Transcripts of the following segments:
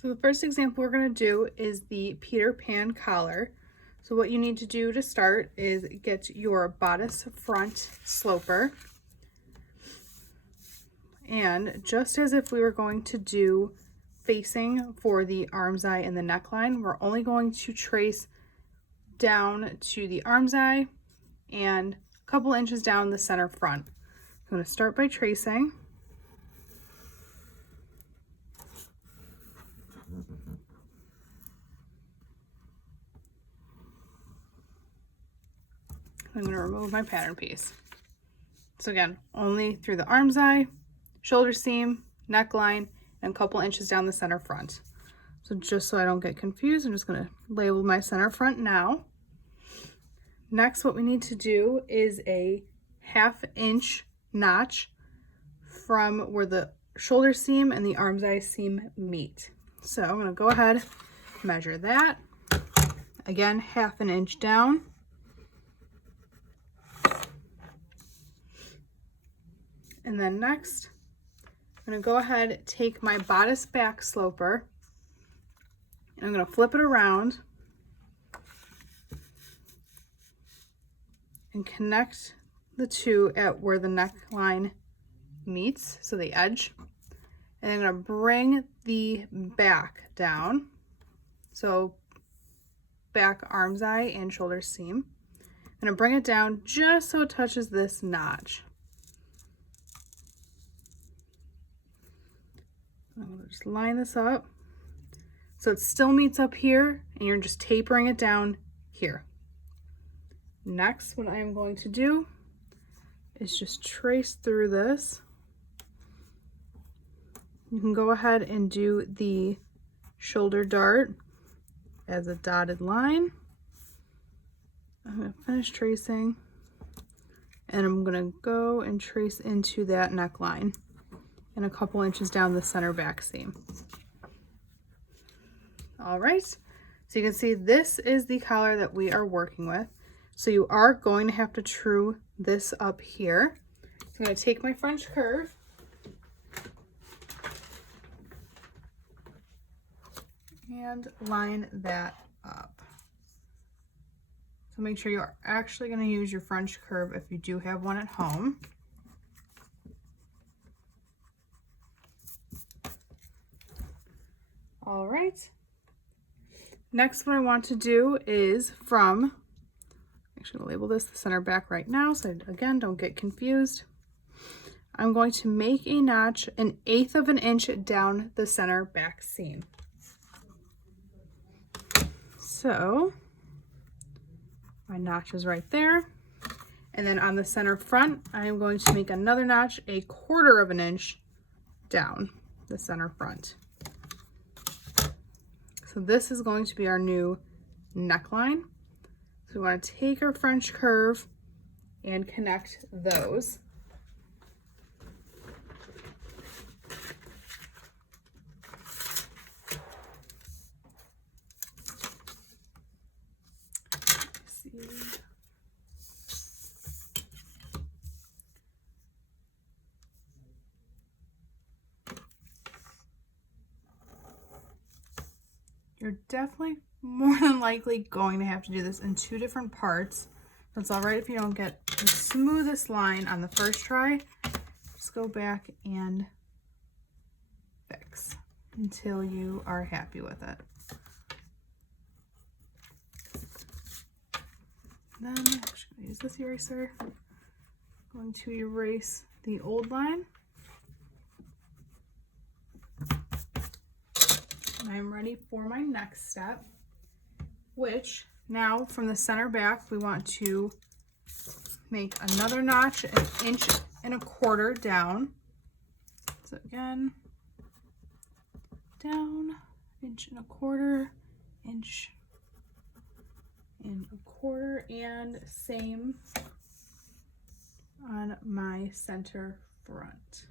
So the first example we're going to do is the Peter Pan collar. So what you need to do to start is get your bodice front sloper. And just as if we were going to do facing for the arm's eye and the neckline, we're only going to trace down to the arm's eye and a couple inches down the center front. I'm going to start by tracing. I'm going to remove my pattern piece. So again, only through the arm's eye, shoulder seam, neckline, and a couple inches down the center front. So just so I don't get confused, I'm just going to label my center front now. Next, what we need to do is a 1/2 inch notch from where the shoulder seam and the arm's eye seam meet. So I'm going to go ahead, measure that. Again, 1/2 inch down. And then next, I'm going to go ahead, take my bodice back sloper, and I'm going to flip it around and connect the two at where the neckline meets, so the edge. And I'm going to bring the back down, so back arm's eye and shoulder seam. I'm going to bring it down just so it touches this notch. I'm going to just line this up so it still meets up here, and you're just tapering it down here. Next, what I am going to do is just trace through this. You can go ahead and do the shoulder dart as a dotted line. I'm going to finish tracing, and I'm going to go and trace into that neckline and a couple inches down the center back seam. All right, so you can see this is the collar that we are working with. So you are going to have to true this up here. So I'm going to take my French curve and line that up. So make sure you're actually going to use your French curve if you do have one at home. All right. Next, what I want to do is from, actually going to label this the center back right now, so again, don't get confused. I'm going to make a notch 1/8 of an inch down the center back seam. So my notch is right there. And then on the center front, I'm going to make another notch 1/4 of an inch down the center front. So this is going to be our new neckline. So we want to take our French curve and connect those. Let's see. You're definitely more than likely going to have to do this in 2 different parts. That's all right if you don't get the smoothest line on the first try. Just go back and fix until you are happy with it. Then I'm actually going to use this eraser. I'm going to erase the old line. I'm ready for my next step, which now from the center back, we want to make another notch 1.25 inches down. So again, down 1.25 inches, 1.25 inches, and same on my center front.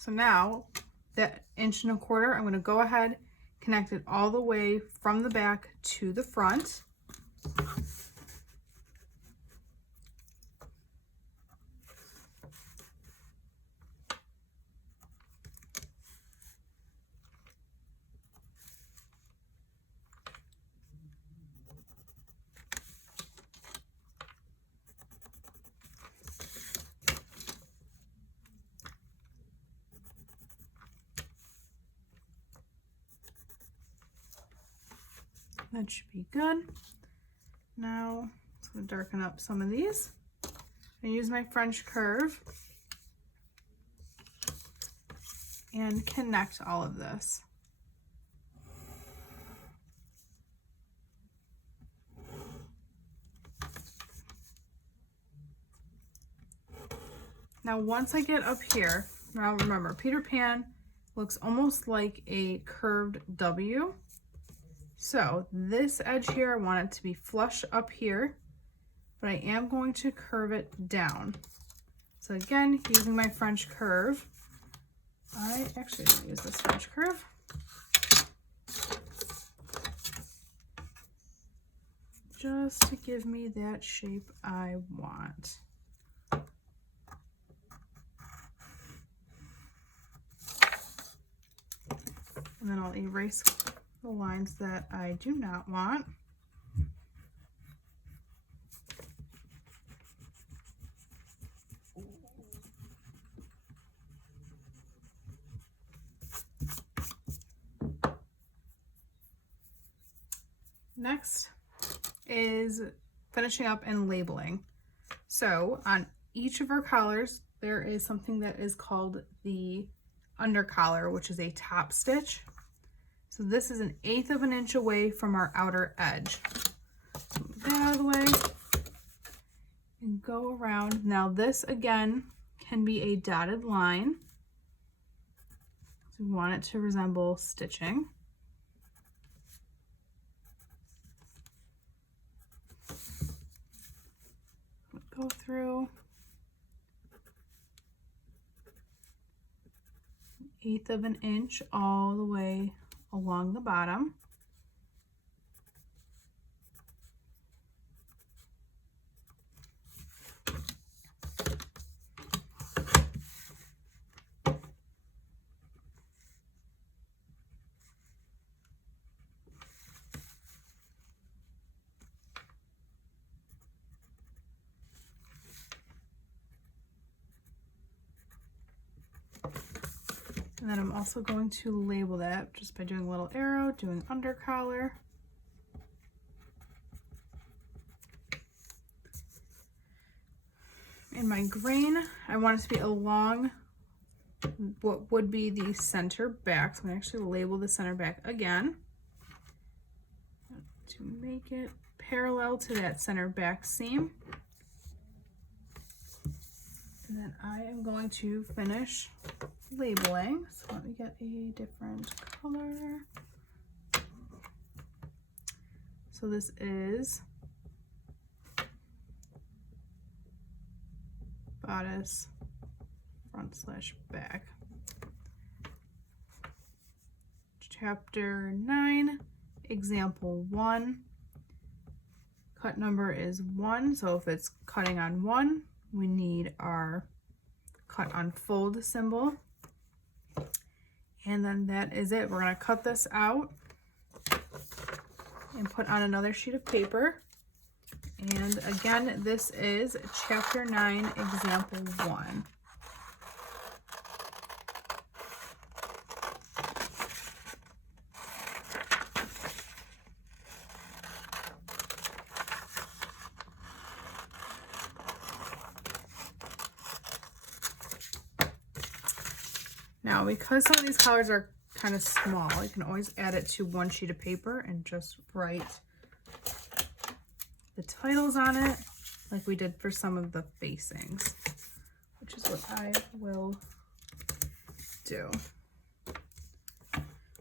So now that 1.25 inches, I'm going to go ahead, connect it all the way from the back to the front. That should be good. Now, I'm just going to darken up some of these. I use my French curve and connect all of this. Now, once I get up here, now remember, Peter Pan looks almost like a curved W. So this edge here, I want it to be flush up here, but I am going to curve it down. So again, using my French curve, I actually don't use this French curve. Just to give me that shape I want. And then I'll erase the lines that I do not want. Next is finishing up and labeling. So on each of our collars, there is something that is called the under collar, which is a top stitch. So this is 1/8 of an inch away from our outer edge. Move that out of the way and go around. Now this again can be a dotted line. So we want it to resemble stitching. Go through 1/8 of an inch all the way along the bottom. And then I'm also going to label that just by doing a little arrow, doing under collar. In my grain, I want it to be along what would be the center back. So I'm going to actually label the center back again to make it parallel to that center back seam. And then I am going to finish labeling. So let me get a different color. So this is bodice front/back. Chapter 9, example 1. Cut number is 1, so if it's cutting on 1, we need our cut unfold symbol. And then that is it. We're going to cut this out and put on another sheet of paper. And again, this is chapter 9, example 1. Now, because some of these colors are kind of small, you can always add it to one sheet of paper and just write the titles on it like we did for some of the facings, which is what I will do.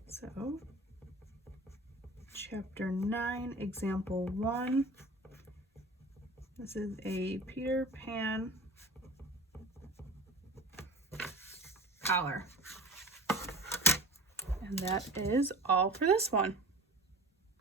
So, chapter 9, example 1. This is a Peter Pan collar. And that is all for this one.